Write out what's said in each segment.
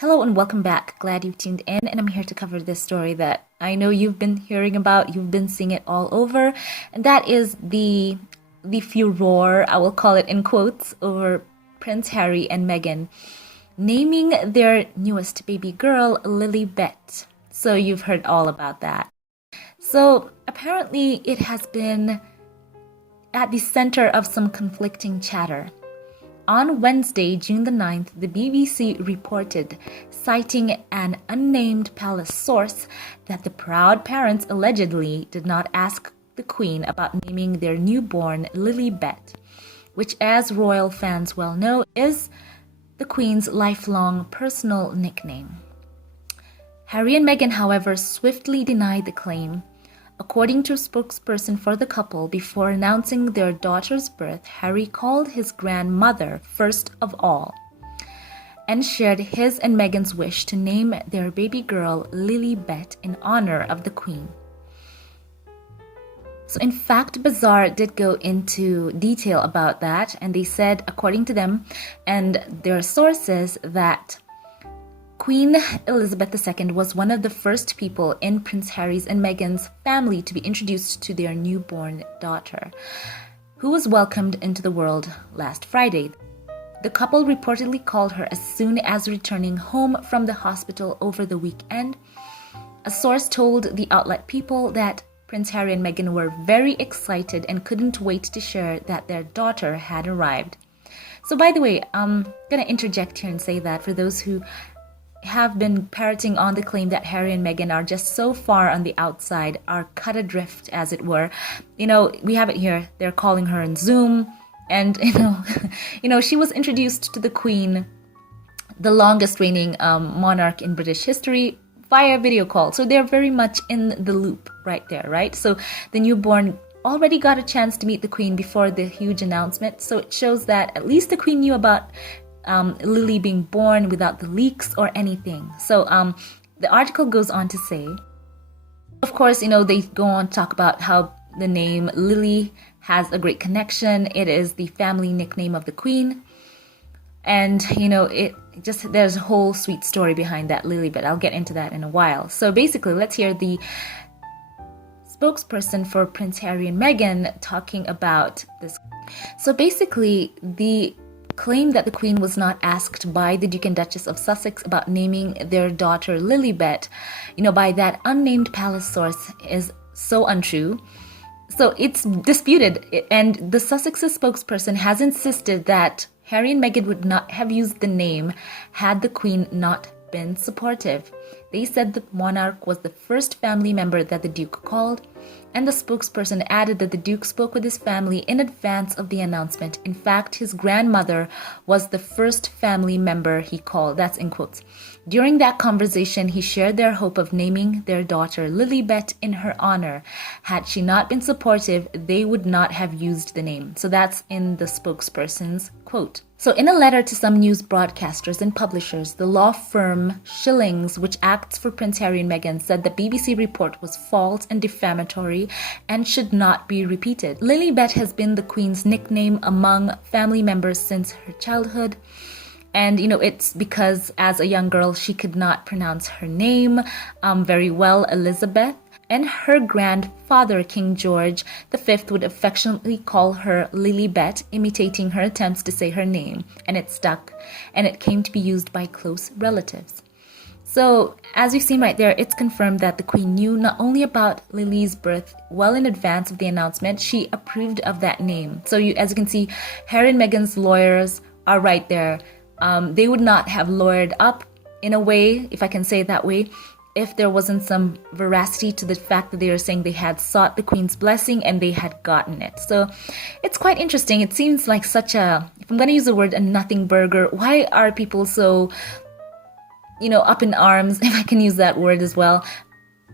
Hello and welcome back. Glad you've tuned in, and I'm here to cover this story that I know you've been hearing about, you've been seeing it all over, and that is the furor, I will call it in quotes, over Prince Harry and Meghan naming their newest baby girl Lilibet. So you've heard all about that. So apparently it has been at the center of some conflicting chatter. On Wednesday, June the 9th, the BBC reported, citing an unnamed palace source, that the proud parents allegedly did not ask the Queen about naming their newborn Lilibet, which, as royal fans well know, is the Queen's lifelong personal nickname. Harry and Meghan, however, swiftly denied the claim. According to a spokesperson for the couple, before announcing their daughter's birth, Harry called his grandmother first of all and shared his and Meghan's wish to name their baby girl Lilibet in honor of the Queen. So in fact, Bazaar did go into detail about that, and they said, according to them and their sources, that Queen Elizabeth II was one of the first people in Prince Harry's and Meghan's family to be introduced to their newborn daughter, who was welcomed into the world last Friday. The couple reportedly called her as soon as returning home from the hospital over the weekend. A source told the outlet People that Prince Harry and Meghan were very excited and couldn't wait to share that their daughter had arrived. So by the way, I'm going to interject here and say that for those who have been parroting on the claim that Harry and Meghan are just so far on the outside, are cut adrift, as it were. We have it here. They're calling her on Zoom, and she was introduced to the Queen, the longest reigning monarch in British history, via video call. So they're very much in the loop right there, right? So the newborn already got a chance to meet the Queen before the huge announcement. So it shows that at least the Queen knew about Lily being born without the leaks or anything. So the article goes on to say, of course, they go on to talk about how the name Lily has a great connection. It is the family nickname of the Queen. And, there's a whole sweet story behind that Lily, but I'll get into that in a while. So basically, let's hear the spokesperson for Prince Harry and Meghan talking about this. So basically, the claim that the Queen was not asked by the Duke and Duchess of Sussex about naming their daughter Lilibet, by that unnamed palace source, is so untrue. So it's disputed, and the Sussexes spokesperson has insisted that Harry and Meghan would not have used the name had the Queen not been supportive. They said the monarch was the first family member that the Duke called, and the spokesperson added that the Duke spoke with his family in advance of the announcement. In fact, his grandmother was the first family member he called. That's in quotes. During that conversation, he shared their hope of naming their daughter Lilibet in her honor. Had she not been supportive, they would not have used the name. So that's in the spokesperson's quote. So in a letter to some news broadcasters and publishers, the law firm Shillings, which acts for Prince Harry and Meghan, said the BBC report was false and defamatory and should not be repeated. Lilibet has been the Queen's nickname among family members since her childhood. And, it's because as a young girl, she could not pronounce her name very well, Elizabeth. And her grandfather, King George V, would affectionately call her Lilibet, imitating her attempts to say her name. And it stuck, and it came to be used by close relatives. So, as you've seen right there, it's confirmed that the Queen knew not only about Lily's birth well in advance of the announcement, she approved of that name. So, as you can see, Harry and Meghan's lawyers are right there. They would not have lawyered up, in a way, if I can say it that way, if there wasn't some veracity to the fact that they were saying they had sought the Queen's blessing and they had gotten it. So it's quite interesting. It seems like such a, if I'm going to use the word, a nothing burger. Why are people so, up in arms, if I can use that word as well,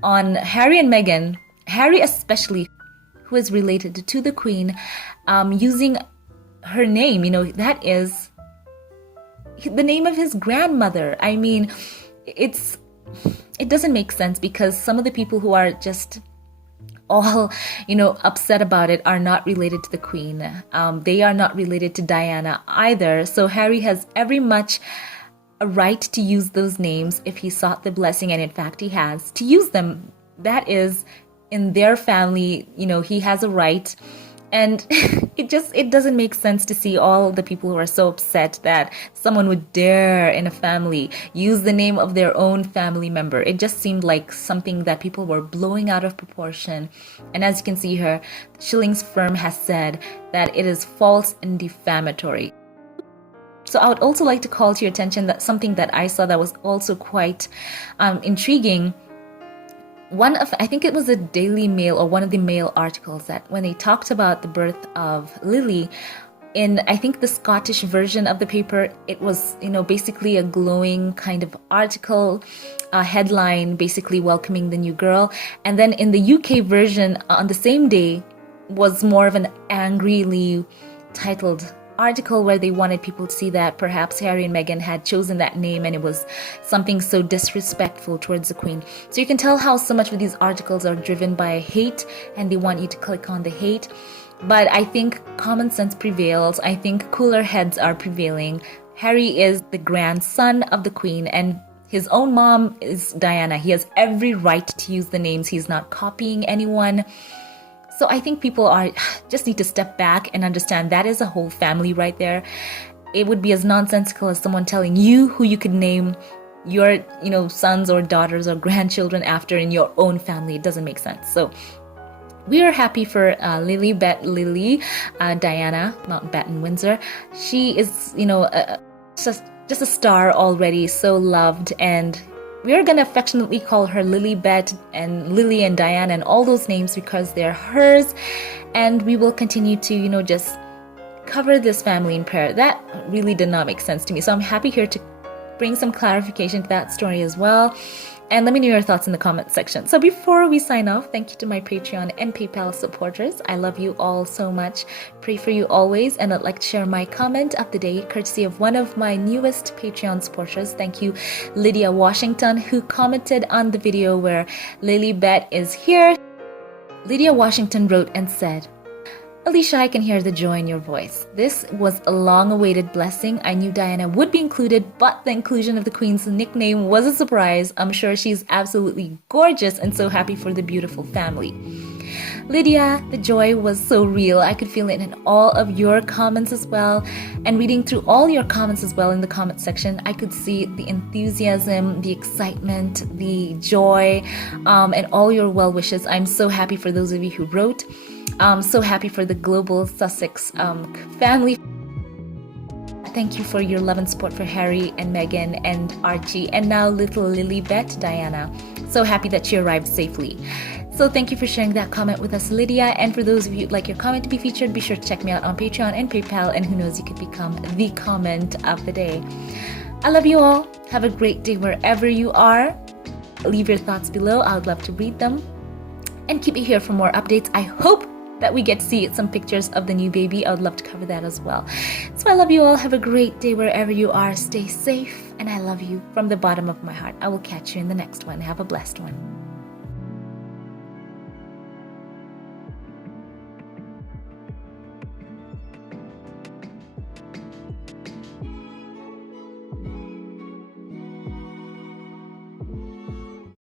on Harry and Meghan, Harry especially, who is related to the Queen, using her name, that is the name of his grandmother. I mean, it doesn't make sense, because some of the people who are just all, upset about it are not related to the Queen. They are not related to Diana either. So Harry has every much a right to use those names if he sought the blessing, and in fact he has, to use them. That is in their family, he has a right. And it doesn't make sense to see all the people who are so upset that someone would dare in a family use the name of their own family member. It just seemed like something that people were blowing out of proportion. And as you can see here, Schilling's firm has said that it is false and defamatory. So I would also like to call to your attention that something that I saw that was also quite intriguing. I think it was a Daily Mail or one of the Mail articles, that when they talked about the birth of Lily, in I think the Scottish version of the paper, it was basically a glowing kind of article, headline basically welcoming the new girl. And then in the UK version on the same day was more of an angrily titled article where they wanted people to see that perhaps Harry and Meghan had chosen that name and it was something so disrespectful towards the Queen. So you can tell how so much of these articles are driven by hate, and they want you to click on the hate. But I think common sense prevails. I think cooler heads are prevailing. Harry is the grandson of the Queen, and his own mom is Diana. He has every right to use the names. He's not copying anyone. So I think people just need to step back and understand that is a whole family right there. It would be as nonsensical as someone telling you who you could name your, sons or daughters or grandchildren after in your own family. It doesn't make sense. So we are happy for Lilibet Diana Mountbatten Windsor. She is, just a star already, so loved, and we are going to affectionately call her Lilibet and Lily and Diana and all those names because they're hers. And we will continue to, just cover this family in prayer. That really did not make sense to me. So I'm happy here to bring some clarification to that story as well. And let me know your thoughts in the comment section. So before we sign off, thank you to my Patreon and PayPal supporters. I love you all so much. Pray for you always. And I'd like to share my comment of the day, courtesy of one of my newest Patreon supporters. Thank you, Lydia Washington, who commented on the video where Lilibet is here. Lydia Washington wrote and said, "Alicia, I can hear the joy in your voice. This was a long-awaited blessing. I knew Diana would be included, but the inclusion of the Queen's nickname was a surprise. I'm sure she's absolutely gorgeous and so happy for the beautiful family." Lydia, the joy was so real. I could feel it in all of your comments as well. And reading through all your comments as well in the comment section, I could see the enthusiasm, the excitement, the joy, and all your well wishes. I'm so happy for those of you who wrote. So happy for the global Sussex family. Thank you for your love and support for Harry and Meghan and Archie, and now little Lilibet Diana. So happy that she arrived safely. So thank you for sharing that comment with us, Lydia. And for those of you who'd like your comment to be featured, be sure to check me out on Patreon and PayPal, and who knows, you could become the comment of the day. I love you all. Have a great day wherever you are. Leave your thoughts below. I would love to read them. And keep it here for more updates. I hope that we get to see some pictures of the new baby. I would love to cover that as well. So I love you all. Have a great day wherever you are. Stay safe. And I love you from the bottom of my heart. I will catch you in the next one. Have a blessed one.